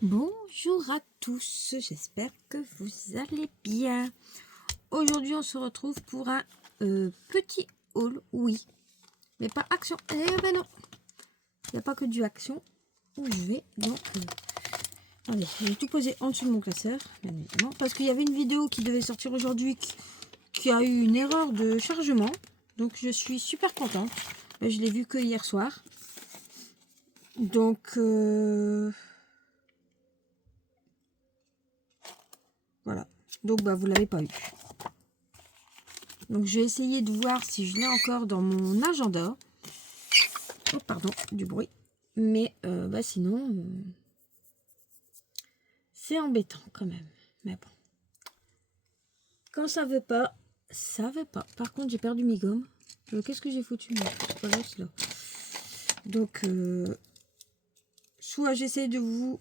Bonjour à tous, j'espère que vous allez bien. Aujourd'hui, on se retrouve pour un petit haul, oui, mais pas action. Eh ben non, il n'y a pas que du action où je vais. Donc, allez, je vais tout poser en dessous de mon classeur, bien évidemment, parce qu'il y avait une vidéo qui devait sortir aujourd'hui qui a eu une erreur de chargement. Donc, je suis super contente. Je l'ai vu que hier soir. Donc, voilà. Donc, bah, vous l'avez pas eu. Donc, je vais essayer de voir si je l'ai encore dans mon agenda. Oh, pardon, du bruit. Mais, bah, sinon, c'est embêtant quand même. Mais bon. Quand ça veut pas, ça veut pas. Par contre, j'ai perdu mes gommes. Qu'est-ce que j'ai foutu? C'est pas juste là. Donc, soit j'essaie de vous...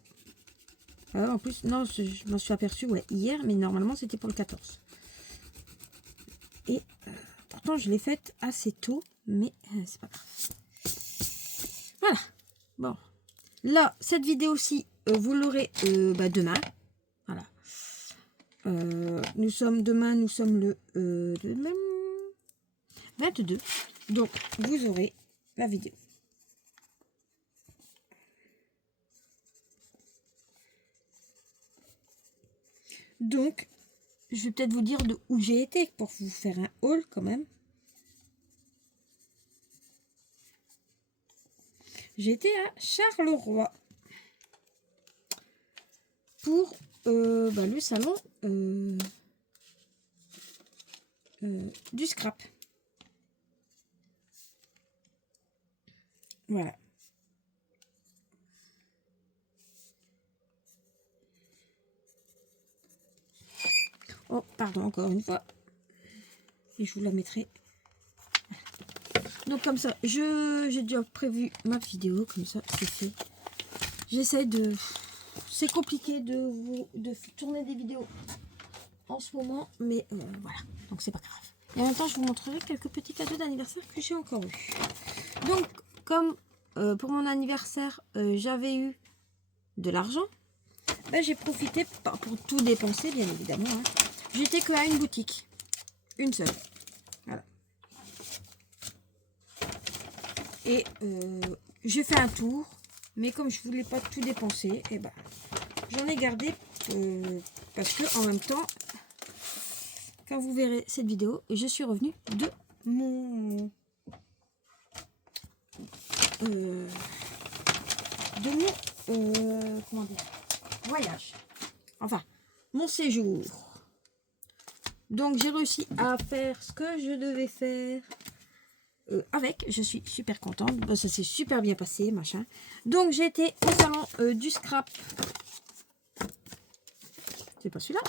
Alors, en plus, non, je m'en suis aperçue, ouais, hier, mais normalement, c'était pour le 14. Et pourtant, je l'ai faite assez tôt, mais c'est pas grave. Voilà. Bon. Là, cette vidéo-ci, vous l'aurez bah, demain. Voilà. Nous sommes le 22. Donc, vous aurez la vidéo. Donc, je vais peut-être vous dire de où j'ai été pour vous faire un haul quand même. J'étais à Charleroi pour bah, le salon du scrap. Voilà. Oh, pardon, encore une fois. Et je vous la mettrai. Donc comme ça, j'ai déjà prévu ma vidéo, comme ça, c'est fait. J'essaie de... C'est compliqué de tourner des vidéos en ce moment, mais voilà, donc c'est pas grave. Et en même temps, je vous montrerai quelques petits cadeaux d'anniversaire que j'ai encore eu. Donc, comme pour mon anniversaire, j'avais eu de l'argent, ben, j'ai profité, pas pour tout dépenser, bien évidemment. Hein. J'étais que à une boutique, une seule. Voilà. Et j'ai fait un tour, mais comme je voulais pas tout dépenser, et ben, j'en ai gardé parce que en même temps, quand vous verrez cette vidéo, je suis revenue de mon comment dire, voyage. Enfin, mon séjour. Donc j'ai réussi à faire ce que je devais faire avec. Je suis super contente. Bon, ça s'est super bien passé, machin. Donc j'ai été au salon du scrap. C'est pas celui-là,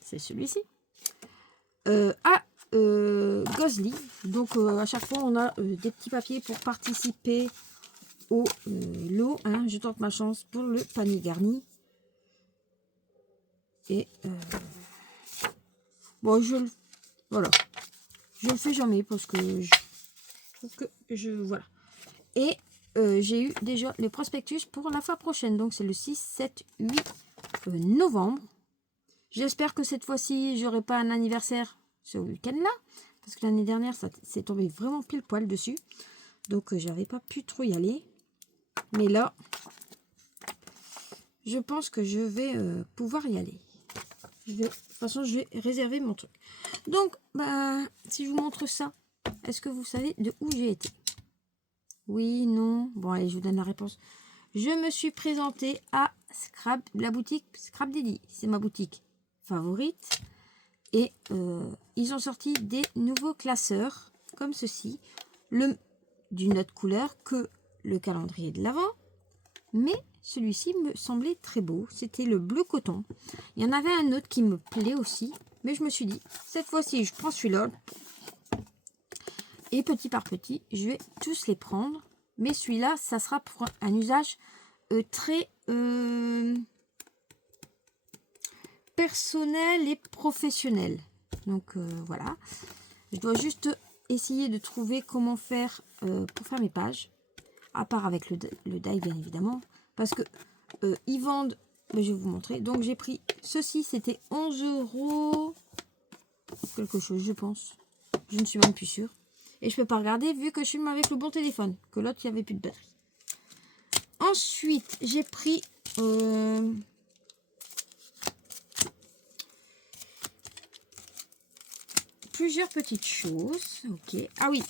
c'est celui-ci. À Gosselies. Donc à chaque fois on a des petits papiers pour participer au lot. Hein. Je tente ma chance pour le panier garni. Et bon, voilà, je le fais jamais parce que je trouve que voilà. Et j'ai eu déjà les prospectus pour la fois prochaine. Donc c'est le 6, 7, 8 novembre. J'espère que cette fois-ci, j'aurai pas un anniversaire ce week-end-là. Parce que l'année dernière, ça s'est tombé vraiment pile poil dessus. Donc, j'avais pas pu trop y aller. Mais là, je pense que je vais pouvoir y aller. De toute façon, je vais réserver mon truc. Donc, bah, si je vous montre ça, est-ce que vous savez de où j'ai été? Oui, non. Bon, allez, je vous donne la réponse. Je me suis présentée à Scrap, la boutique Scrap Daddy. C'est ma boutique favorite. Et ils ont sorti des nouveaux classeurs, comme ceci. D'une autre couleur que le calendrier de l'Avent. Mais celui-ci me semblait très beau. C'était le bleu coton. Il y en avait un autre qui me plaît aussi. Mais je me suis dit, cette fois-ci, je prends celui-là. Et petit par petit, je vais tous les prendre. Mais celui-là, ça sera pour un usage très personnel et professionnel. Donc voilà. Je dois juste essayer de trouver comment faire pour faire mes pages. À part avec le die, bien évidemment. Parce que ils vendent je vais vous montrer. Donc j'ai pris ceci, c'était 11 € quelque chose, je pense. Je ne suis même plus sûre. Et je peux pas regarder vu que je filme avec le bon téléphone. Que l'autre, il n'y avait plus de batterie. Ensuite, j'ai pris... plusieurs petites choses. Ok. Ah oui.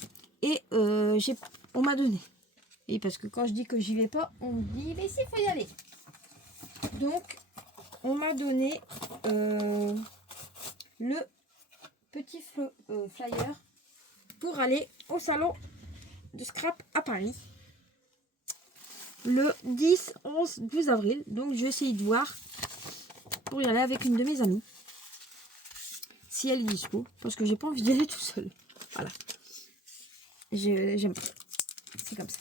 Et on m'a donné. Et parce que quand je dis que j'y vais pas, on me dit mais si, faut y aller. Donc, on m'a donné le petit flyer pour aller au salon de scrap à Paris. Le 10, 11, 12 avril. Donc, je vais essayer de voir pour y aller avec une de mes amies. Si elle est dispo. Parce que j'ai pas envie d'y aller tout seul. Voilà. J'aime pas. C'est comme ça.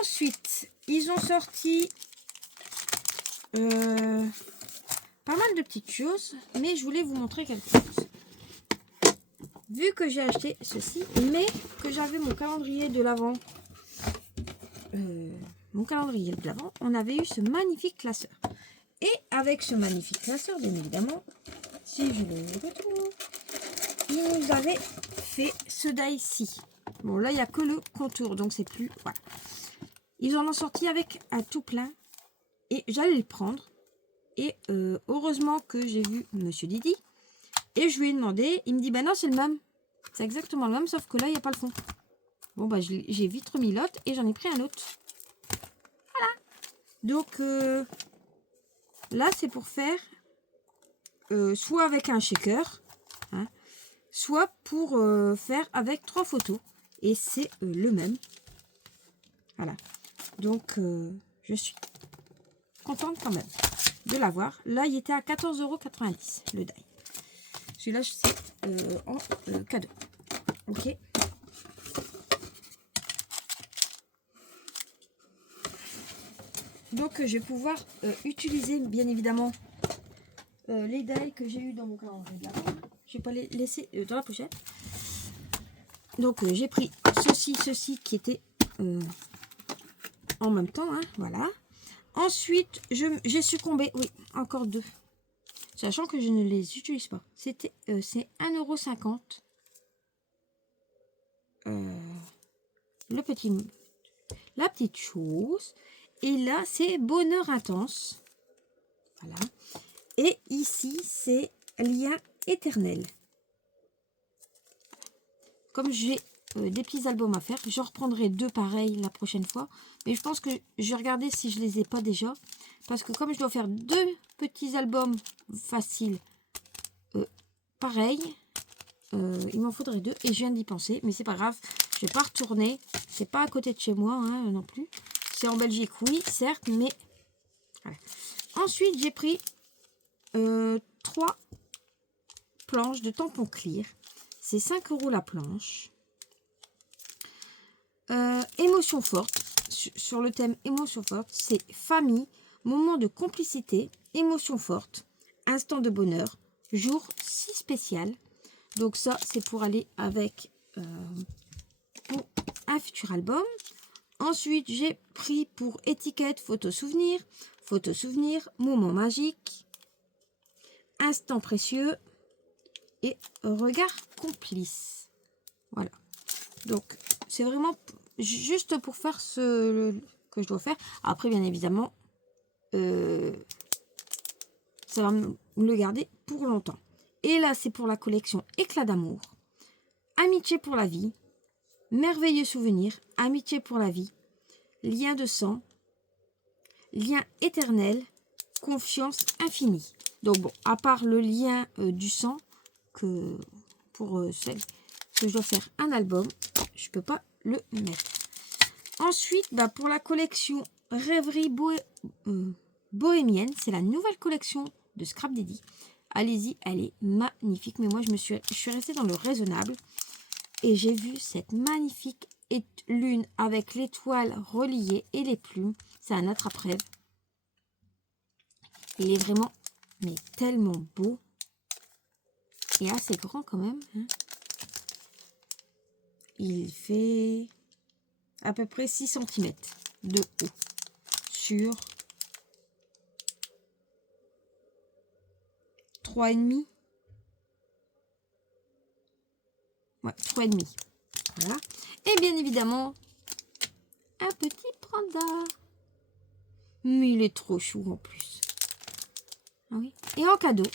Ensuite, ils ont sorti pas mal de petites choses. Mais je voulais vous montrer quelque chose. Vu que j'ai acheté ceci, mais que j'avais mon calendrier de l'Avent. On avait eu ce magnifique classeur. Et avec ce magnifique classeur, bien évidemment, si je le retrouve, ils nous avaient fait ce die-ci. Bon, là, il n'y a que le contour, donc c'est plus... Voilà. Ils en ont sorti avec un tout plein. Et j'allais le prendre. Et heureusement que j'ai vu Monsieur Didi. Et je lui ai demandé. Il me dit, ben non, c'est le même. C'est exactement le même, sauf que là, il n'y a pas le fond. Bon, bah, j'ai vite remis l'autre et j'en ai pris un autre. Voilà. Donc, là, c'est pour faire soit avec un shaker, hein, soit pour faire avec 3 photos. Et c'est le même. Voilà. Donc, je suis contente quand même de l'avoir. Là, il était à 14,90 € le die. Celui-là, c'est en cadeau. Ok. Donc, je vais pouvoir utiliser, bien évidemment, les dies que j'ai eu dans mon calendrier de l'Avent. Je vais pas les laisser dans la pochette. Donc, j'ai pris ceci qui était en même temps. Hein, voilà. Ensuite, j'ai succombé. Oui, encore 2. Sachant que je ne les utilise pas. C'est 1,50 €. La petite chose. Et là, c'est bonheur intense. Voilà. Et ici, c'est lien éternel. Comme j'ai des petits albums à faire, j'en reprendrai 2 pareils la prochaine fois. Mais je pense que je vais regarder si je les ai pas déjà. Parce que comme je dois faire 2 petits albums faciles, pareils, il m'en faudrait 2. Et je viens d'y penser. Mais c'est pas grave, je vais pas retourner. C'est pas à côté de chez moi hein, non plus. C'est en Belgique, oui, certes, mais... Voilà. Ensuite, j'ai pris 3 planches de tampons clear. C'est 5 € la planche. Émotion forte. Sur le thème émotion forte, c'est famille, moment de complicité, émotion forte, instant de bonheur, jour si spécial. Donc ça, c'est pour aller avec pour un futur album. Ensuite, j'ai pris pour étiquette photo souvenir, moment magique, instant précieux et regard complice. Voilà. Donc, c'est vraiment juste pour faire ce que je dois faire. Après, bien évidemment, ça va me le garder pour longtemps. Et là, c'est pour la collection Éclat d'amour, amitié pour la vie, merveilleux souvenir, amitié pour la vie, lien de sang, lien éternel, confiance infinie. Donc bon, à part le lien du sang, que pour celle que je dois faire un album, je peux pas le mettre. Ensuite, bah, pour la collection Rêverie bohémienne, c'est la nouvelle collection de Scrap Daddy. Allez-y, elle est magnifique. Mais moi, je suis restée dans le raisonnable. Et j'ai vu cette magnifique lune avec l'étoile reliée et les plumes. C'est un attrape-rêve. Il est vraiment, mais tellement beau. Et assez grand quand même. Hein. Il fait à peu près 6 cm de haut. Sur 3,5. Ouais, 3,5. Voilà. Et bien évidemment, un petit panda. Mais il est trop chou en plus. Ah oui. Et en cadeau,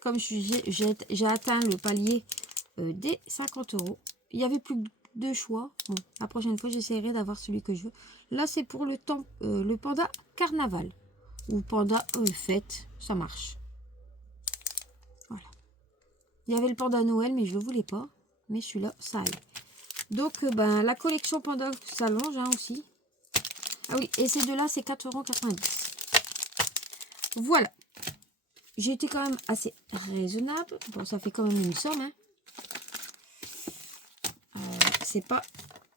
comme j'ai atteint le palier des 50 €, il n'y avait plus de choix. Bon, la prochaine fois, j'essaierai d'avoir celui que je veux. Là, c'est pour le panda carnaval. Ou panda fête. Ça marche. Voilà. Il y avait le panda Noël, mais je ne le voulais pas. Mais celui-là, ça allait. Donc, ben, la collection panda s'allonge hein, aussi. Ah oui, et ces deux-là, c'est 4,90 €. Voilà. J'ai été quand même assez raisonnable. Bon, ça fait quand même une somme. Hein. C'est pas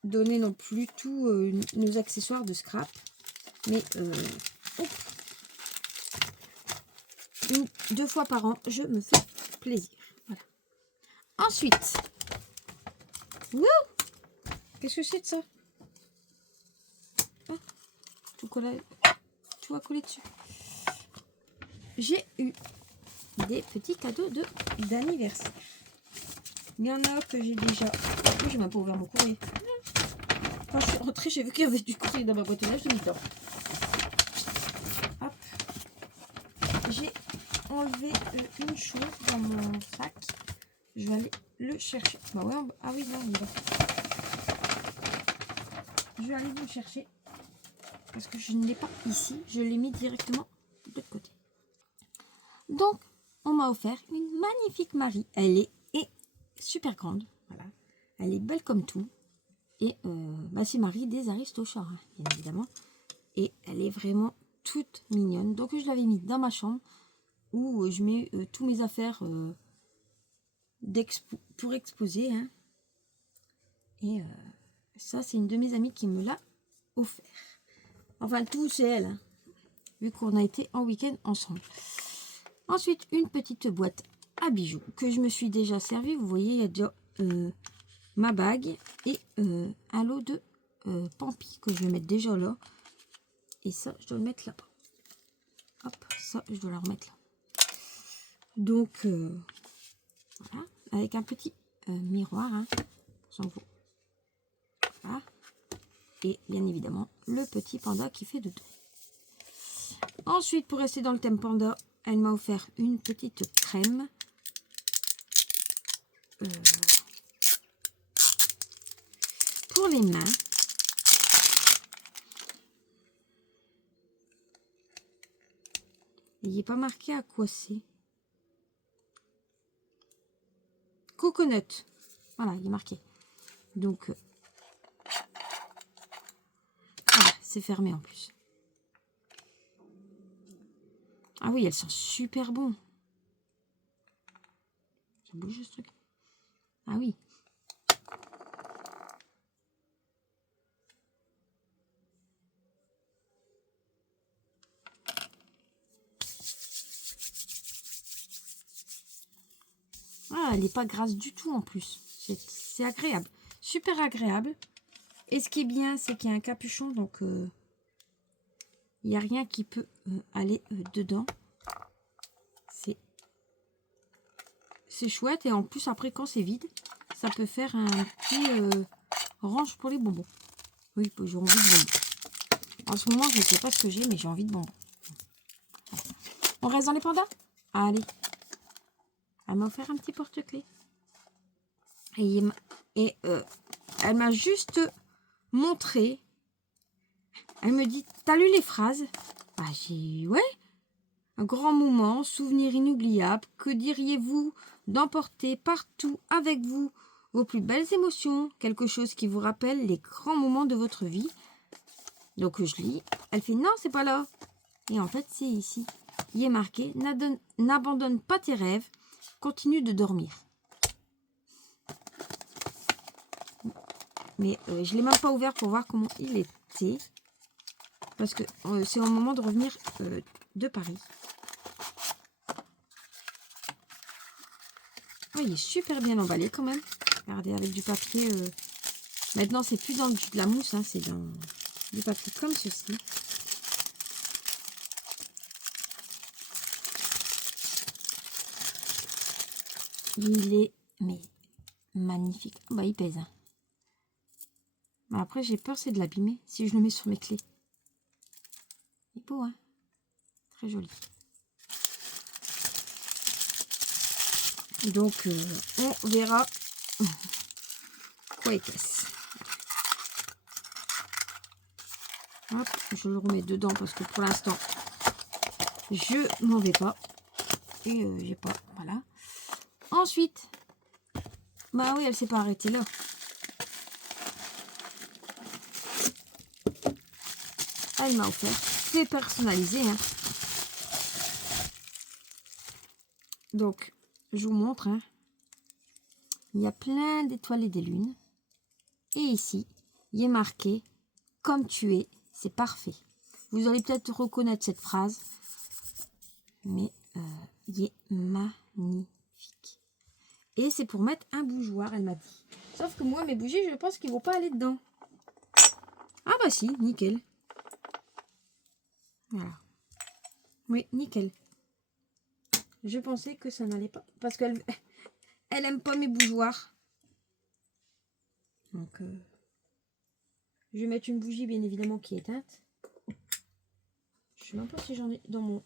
donner non plus tous nos accessoires de scrap. Mais 2 fois par an, je me fais plaisir. Voilà. Ensuite, wow, qu'est-ce que c'est de ça? Ah, tout va coller dessus. J'ai eu des petits cadeaux d'anniversaire. Il y en a que j'ai déjà... Oui, j'ai même pas ouvert mon courrier. Quand je suis rentrée, j'ai vu qu'il y avait du courrier dans ma boîte aux lettres, je l'ai mis dedans. Hop. J'ai enlevé une chose dans mon sac. Je vais aller le chercher. Bah ouais, ah oui, non, il est là. Je vais aller vous le chercher. Parce que je ne l'ai pas ici. Je l'ai mis directement de l'autre côté. Donc, on m'a offert une magnifique Marie. Elle est super grande. Voilà. Elle est belle comme tout. Et bah, c'est Marie des Aristochats, hein, bien évidemment. Et elle est vraiment toute mignonne. Donc, je l'avais mis dans ma chambre où je mets tous mes affaires pour exposer. Hein. Et ça, c'est une de mes amies qui me l'a offert. Enfin, tout, c'est elle. Hein, vu qu'on a été en week-end ensemble. Ensuite, une petite boîte à bijoux que je me suis déjà servi. Vous voyez, il y a déjà ma bague et un lot de Pampi que je vais mettre déjà là. Et ça, je dois le mettre là-bas. Hop, ça, je dois la remettre là. Donc, voilà, avec un petit miroir. Hein, voilà. Et bien évidemment, le petit panda qui fait dedans. Ensuite, pour rester dans le thème panda, elle m'a offert une petite crème. Pour les mains. Il n'est pas marqué à quoi c'est. Coconut. Voilà, il est marqué. Donc, voilà, c'est fermé en plus. Ah oui, elles sont super bon. Ça bouge ce truc. Ah oui. Ah, elle n'est pas grasse du tout en plus. C'est agréable. Super agréable. Et ce qui est bien, c'est qu'il y a un capuchon. Donc, il n'y a rien qui peut aller dedans. C'est chouette. Et en plus, après, quand c'est vide, ça peut faire un petit range pour les bonbons. Oui, j'ai envie de bonbons. En ce moment, je ne sais pas ce que j'ai, mais j'ai envie de bonbons. On reste dans les pandas? Allez. Elle m'a offert un petit porte-clés. Et elle m'a juste montré. Elle me dit, t'as lu les phrases? Ah, j'ai dit, ouais. Un grand moment, souvenir inoubliable. Que diriez-vous d'emporter partout avec vous vos plus belles émotions? Quelque chose qui vous rappelle les grands moments de votre vie. Donc je lis. Elle fait, non, c'est pas là. Et en fait, c'est ici. Il est marqué, n'abandonne pas tes rêves. Continue de dormir. Mais je ne l'ai même pas ouvert pour voir comment il était. Parce que c'est au moment de revenir de Paris. Oh, il est super bien emballé quand même. Regardez, avec du papier. Maintenant, c'est plus dans de la mousse. Hein, c'est dans du papier comme ceci. Il est mais magnifique. Bah, il pèse. Hein. Mais après, j'ai peur, c'est de l'abîmer si je le mets sur mes clés. Il est beau, hein? Très joli. Donc, on verra quoi il casse. Hop, je le remets dedans parce que pour l'instant, je m'en vais pas. Et j'ai pas. Voilà. Ensuite, bah oui, elle s'est pas arrêtée là. Elle m'a offert. C'est personnalisé. Hein. Donc, je vous montre. Hein. Il y a plein d'étoiles et des lunes. Et ici, il est marqué « Comme tu es, c'est parfait ». Vous allez peut-être reconnaître cette phrase. Mais il est magnifique. Et c'est pour mettre un bougeoir, elle m'a dit. Sauf que moi, mes bougies, je pense qu'ils ne vont pas aller dedans. Ah bah si, nickel. Voilà. Oui, nickel. Je pensais que ça n'allait pas. Parce qu'elle elle aime pas mes bougeoirs. Donc, je vais mettre une bougie, bien évidemment, qui est éteinte. Je ne sais même pas si j'en ai dans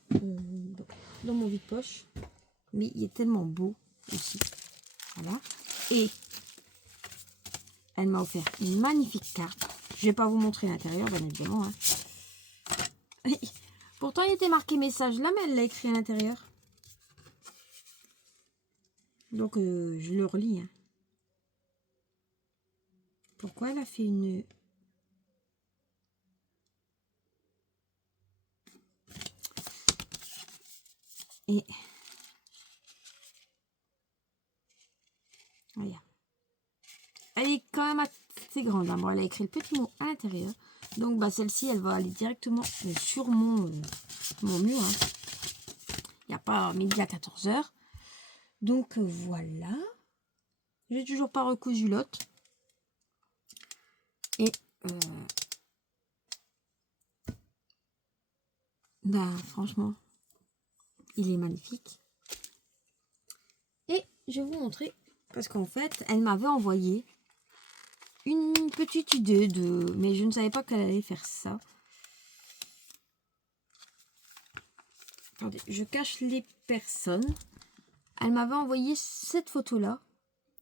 mon vide-poche. Mais il est tellement beau aussi. Voilà. Et elle m'a offert une magnifique carte. Je ne vais pas vous montrer l'intérieur, bien évidemment. Hein. Pourtant, il était marqué message là, mais elle l'a écrit à l'intérieur. Donc, je le relis. Hein. Pourquoi elle a fait une... Et... Regarde. Elle est quand même assez grande. Hein. Bon, elle a écrit le petit mot à l'intérieur. Donc, bah, celle-ci, elle va aller directement sur mon mur. Hein. Il n'y a pas midi à 14 h. Donc, voilà. J'ai toujours pas recousu l'autre. Et... bah, franchement, il est magnifique. Et je vais vous montrer, parce qu'en fait, elle m'avait envoyé une petite idée de... Mais je ne savais pas qu'elle allait faire ça. Attendez, je cache les personnes. Elle m'avait envoyé cette photo-là,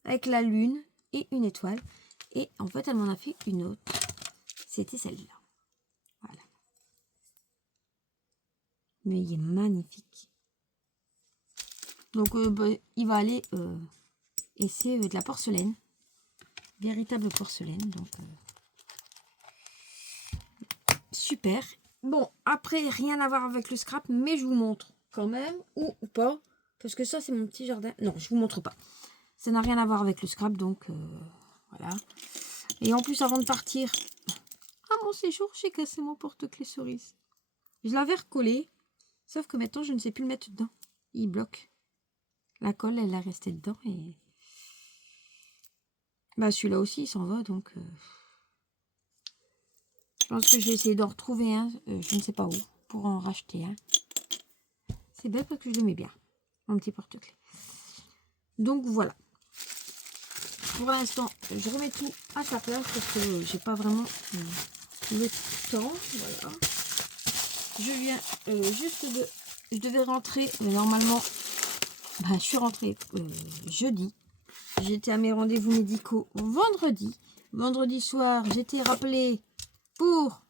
avec la lune et une étoile. Et en fait, elle m'en a fait une autre. C'était celle-là. Voilà. Mais il est magnifique. Donc, bah, il va aller... et c'est de la porcelaine. Véritable porcelaine. Donc, super. Bon, après, rien à voir avec le scrap, mais je vous montre quand même, ou pas. Parce que ça, c'est mon petit jardin. Non, je vous montre pas. Ça n'a rien à voir avec le scrap, donc voilà. Et en plus, avant de partir, à mon séjour, j'ai cassé mon porte-clés cerise. Je l'avais recollé, sauf que maintenant, je ne sais plus le mettre dedans. Il bloque. La colle, elle est restée dedans et... bah, celui-là aussi, il s'en va, donc... je pense que je vais essayer d'en retrouver un, je ne sais pas où, pour en racheter un. C'est bête parce que je l'aimais bien, mon petit porte-clés. Donc, voilà. Pour l'instant, je remets tout à sa place parce que j'ai pas vraiment le temps. Voilà. Je viens juste de... Je devais rentrer, mais normalement, bah, je suis rentrée jeudi. J'étais à mes rendez-vous médicaux vendredi. Vendredi soir, j'étais rappelée pour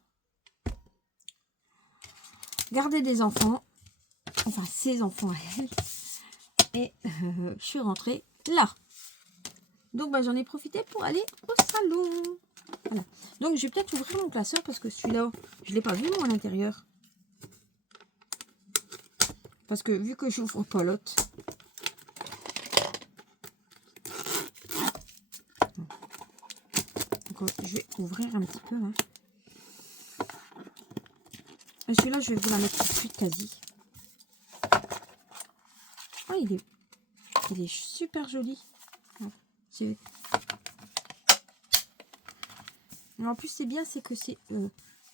garder des enfants. Enfin, ses enfants à elle. Et je suis rentrée là. Donc, bah, j'en ai profité pour aller au salon. Voilà. Donc, je vais peut-être ouvrir mon classeur parce que celui-là, je ne l'ai pas vu, moi, à l'intérieur. Parce que vu que j'ouvre pas l'autre. Donc, je vais ouvrir un petit peu. Hein. Celui-là, je vais vous la mettre tout de suite quasi. Ah, il est super joli. En plus, c'est bien, c'est que c'est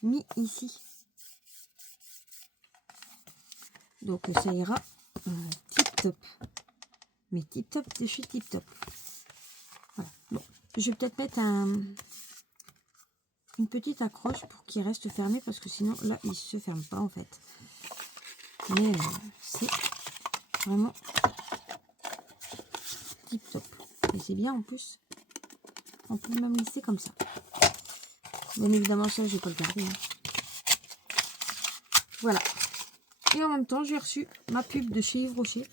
mis ici. Donc, ça ira tip top. Mais tip top de chez Tip Top. Voilà. Bon, je vais peut-être mettre une petite accroche pour qu'il reste fermé parce que sinon là il se ferme pas en fait. Mais c'est vraiment Tip Top. Et c'est bien en plus. On peut même laisser comme ça. Bien évidemment ça je vais pas le garder. Hein. Voilà. Et en même temps j'ai reçu ma pub de chez Yves Rocher.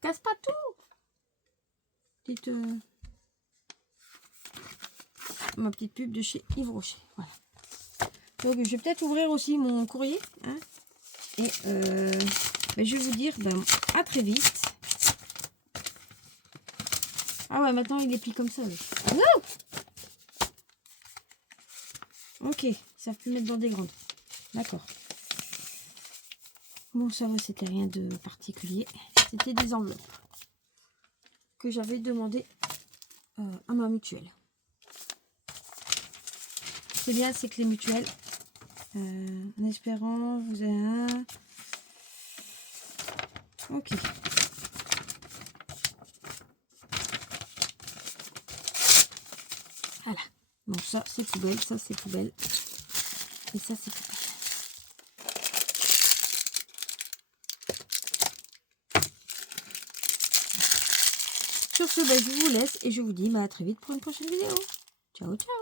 Casse pas tout. Petite ma petite pub de chez Yves Rocher. Voilà. Donc je vais peut-être ouvrir aussi mon courrier. Hein, et je vais vous dire à très vite. Ah ouais, maintenant il est pris comme ça. Non. Ok, ils savent plus mettre dans des grandes. D'accord. Bon, ça va, c'était rien de particulier. C'était des enveloppes que j'avais demandé à ma mutuelle. C'est bien, c'est que les mutuelles, en espérant, vous avez un... Ok. Voilà. Donc ça, c'est poubelle, ça, c'est poubelle. Et ça, c'est poubelle. Sur ce, je vous laisse et je vous dis à très vite pour une prochaine vidéo. Ciao, ciao.